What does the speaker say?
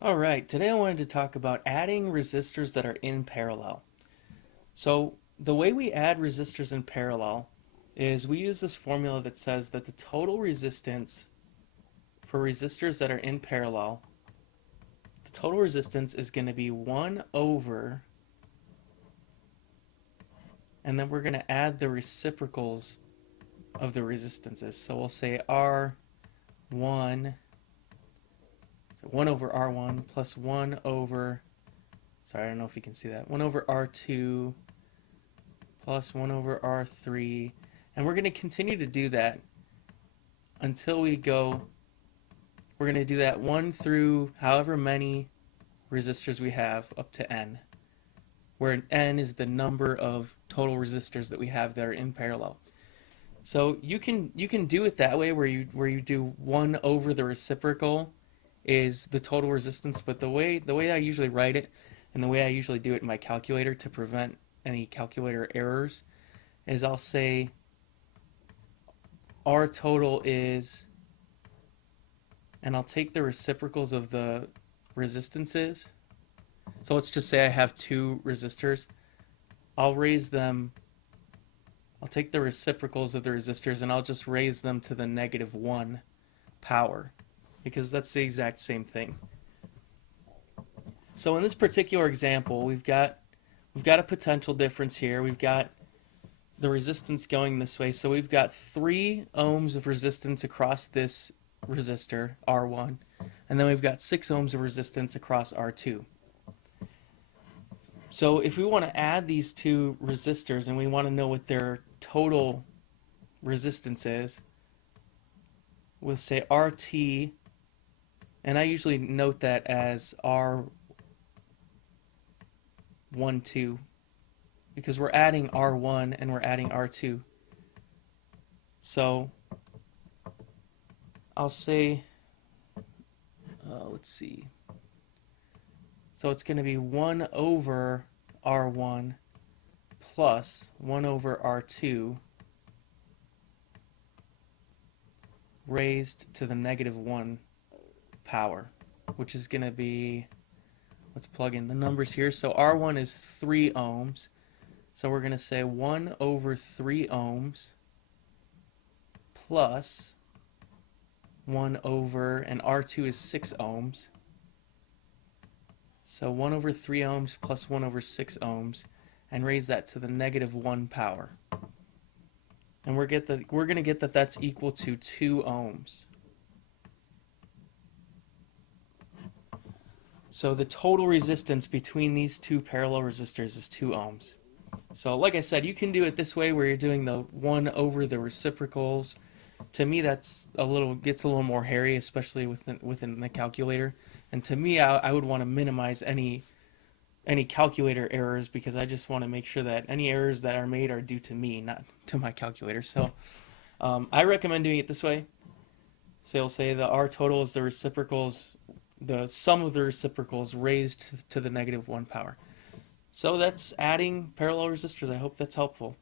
Alright, today I wanted to talk about adding resistors that are in parallel. So the way we add resistors in parallel is we use this formula that says that the total resistance for resistors that are in parallel, the total resistance is going to be 1 over, and then we're going to add the reciprocals of the resistances. So we'll say R1, so 1 over R1 plus 1 over, sorry, I don't know if you can see that, 1 over R2 plus 1 over R3, and we're going to continue to do that until we're going to do that 1 through however many resistors we have up to n, where n is the number of total resistors that we have that are in parallel. So you can do it that way where you do 1 over the reciprocal is the total resistance, but the way I usually write it and the way I usually do it in my calculator to prevent any calculator errors is I'll say R total is, and I'll take the reciprocals of the resistances. So let's just say I have two resistors. I'll raise them, I'll take the reciprocals of the resistors and I'll just raise them to the -1 power, because that's the exact same thing. So in this particular example, we've got a potential difference here. We've got the resistance going this way. So we've got 3 ohms of resistance across this resistor, R1, and then we've got 6 ohms of resistance across R2. So if we want to add these two resistors and we want to know what their total resistance is, we'll say RT, and I usually note that as R12 because we're adding R1 and we're adding R2. So I'll say, let's see. So it's going to be 1 over R1 plus 1 over R2 raised to the -1 power, which is going to be, let's plug in the numbers here. So R1 is 3 ohms. So we're going to say 1 over 3 ohms plus 1 over, and R2 is 6 ohms. So 1 over 3 ohms plus 1 over 6 ohms, and raise that to the -1 power. And we're going to get that that's equal to 2 ohms. So the total resistance between these two parallel resistors is 2 ohms. So like I said, you can do it this way where you're doing the 1 over the reciprocals. To me, gets a little more hairy, especially within the calculator. And to me, I would want to minimize any calculator errors, because I just want to make sure that any errors that are made are due to me, not to my calculator. So I recommend doing it this way. So you'll say the R total is the reciprocals, the sum of the reciprocals raised to the -1 power. So that's adding parallel resistors. I hope that's helpful.